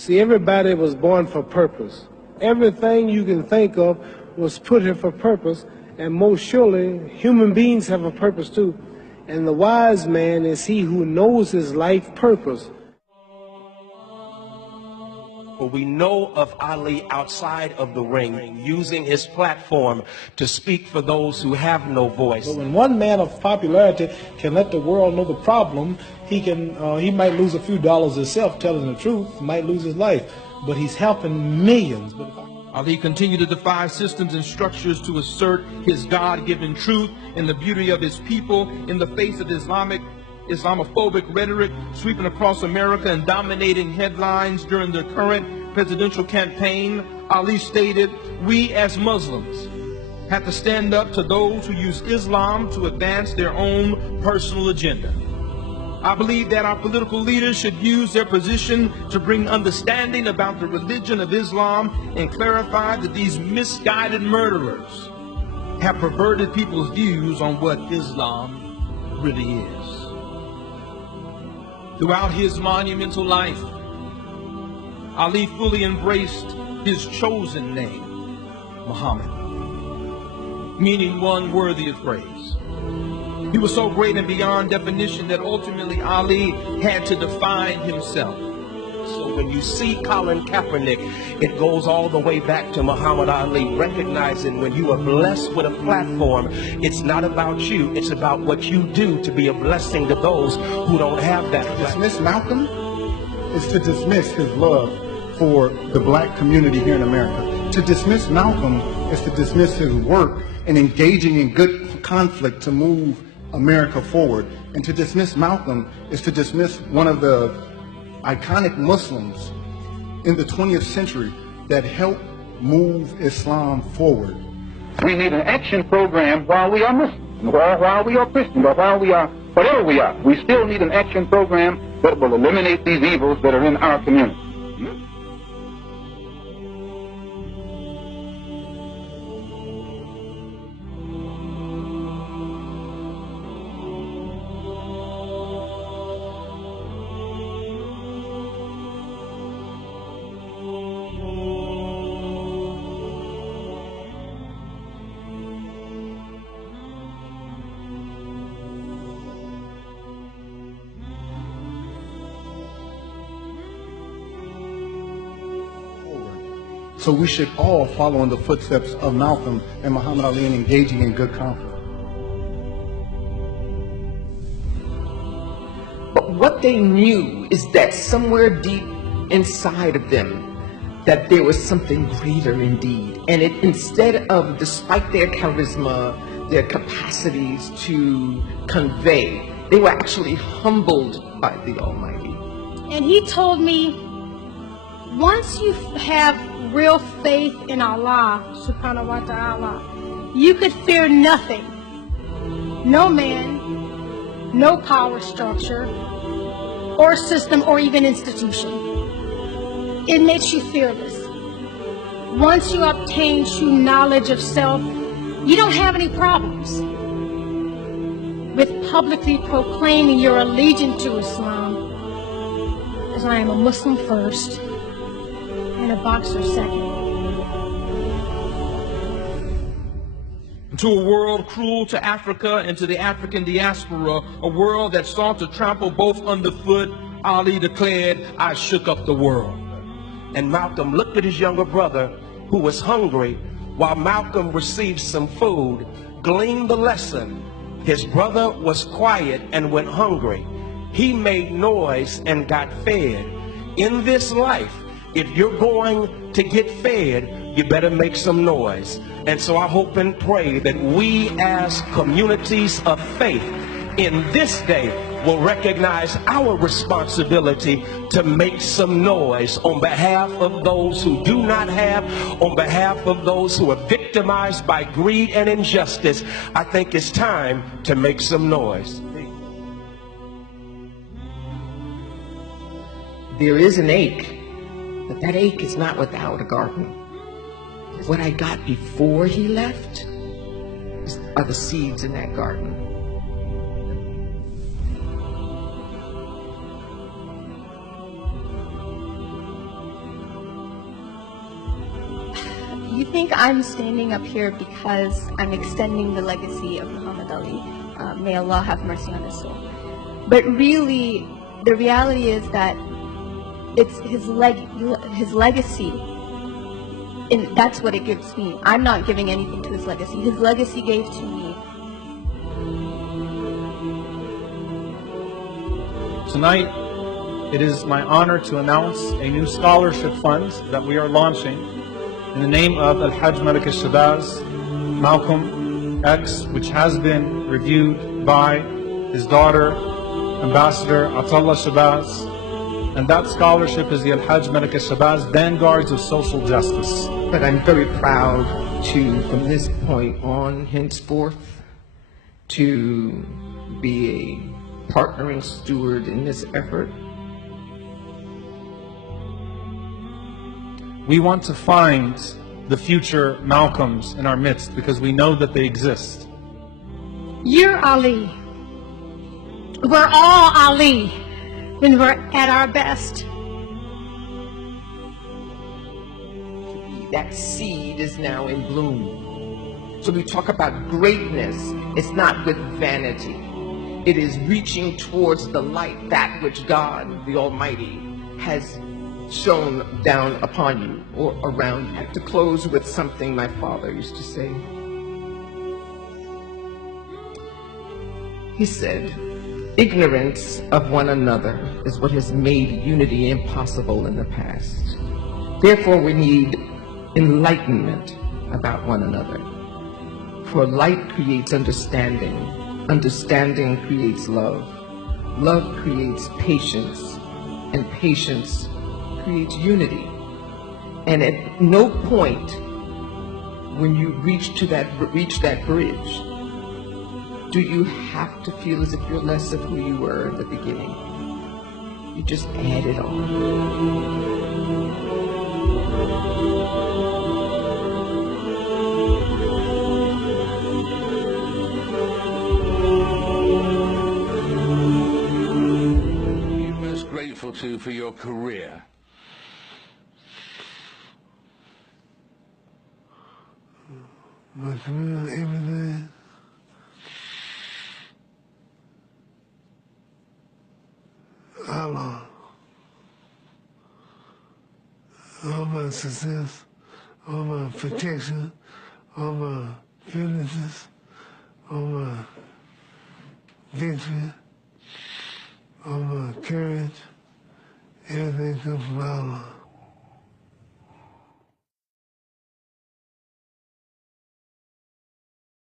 See, everybody was born for purpose. Everything you can think of was put here for purpose, and most surely human beings have a purpose too. And the wise man is he who knows his life purpose. We know of Ali outside of the ring, using his platform to speak for those who have no voice. But when one man of popularity can let the world know the problem, he might lose a few dollars himself telling the truth, might lose his life, but he's helping millions. Ali continued to defy systems and structures to assert his God-given truth and the beauty of his people in the face of Islamophobic rhetoric sweeping across America and dominating headlines during the current presidential campaign. Ali stated, "We as Muslims have to stand up to those who use Islam to advance their own personal agenda. I believe that our political leaders should use their position to bring understanding about the religion of Islam and clarify that these misguided murderers have perverted people's views on what Islam really is." Throughout his monumental life, Ali fully embraced his chosen name, Muhammad, meaning one worthy of praise. He was so great and beyond definition that ultimately Ali had to define himself. So when you see Colin Kaepernick, it goes all the way back to Muhammad Ali, recognizing when you are blessed with a platform, it's not about you, it's about what you do to be a blessing to those who don't have that. To dismiss Malcolm is to dismiss his love for the black community here in America. To dismiss Malcolm is to dismiss his work in engaging in good conflict to move America forward. And to dismiss Malcolm is to dismiss one of the iconic Muslims in the 20th century that helped move Islam forward. We need an action program while we are Muslims, or while we are Christians, or while we are whatever we are. We still need an action program that will eliminate these evils that are in our community. So we should all follow in the footsteps of Malcolm and Muhammad Ali in engaging in good conflict. But what they knew is that somewhere deep inside of them, that there was something greater indeed. And it, instead of, despite their charisma, their capacities to convey, they were actually humbled by the Almighty. And he told me, once you have real faith in Allah, subhanahu wa ta'ala, you could fear nothing. No man, no power structure, or system, or even institution. It makes you fearless. Once you obtain true knowledge of self, you don't have any problems with publicly proclaiming your allegiance to Islam, as I am a Muslim first and a boxer second. To a world cruel to Africa and to the African diaspora, a world that sought to trample both underfoot, Ali declared, "I shook up the world." And Malcolm looked at his younger brother who was hungry. While Malcolm received some food, gleaned the lesson. His brother was quiet and went hungry. He made noise and got fed. In this life, if you're going to get fed, you better make some noise. And so I hope and pray that we as communities of faith in this day will recognize our responsibility to make some noise on behalf of those who do not have, on behalf of those who are victimized by greed and injustice. I think it's time to make some noise. There is an ache, but that ache is not without a garden. What I got before he left are the seeds in that garden. think I'm standing up here because I'm extending the legacy of Muhammad Ali. May Allah have mercy on his soul. But really, the reality is that it's his legacy, and that's what it gives me. I'm not giving anything to his legacy. His legacy gave to me. Tonight, it is my honor to announce a new scholarship fund that we are launching in the name of Al-Hajj Malcom Malcom X, which has been reviewed by his daughter, Ambassador Atallah Shabazz. And that scholarship is the Al-Hajj Malcom Shabazz Vanguards of Social Justice. But I'm very proud to, from this point on, henceforth, to be a partnering steward in this effort. We want to find the future Malcolms in our midst because we know that they exist. You're Ali. We're all Ali when we're at our best. That seed is now in bloom. So we talk about greatness. It's not with vanity. It is reaching towards the light, that which God, the Almighty, has shone down upon you or around you. To close with something my father used to say. He said, ignorance of one another is what has made unity impossible in the past. Therefore, we need enlightenment about one another. For light creates understanding. Understanding creates love. Love creates patience. And patience creates unity. And at no point when you reach that bridge do you have to feel as if you're less of who you were at the beginning. You just add it on. Grateful to for your career? My career, everything. Allah. All my success, all my protection, all my fearlessness, all my victory, all my courage, everything comes from Allah.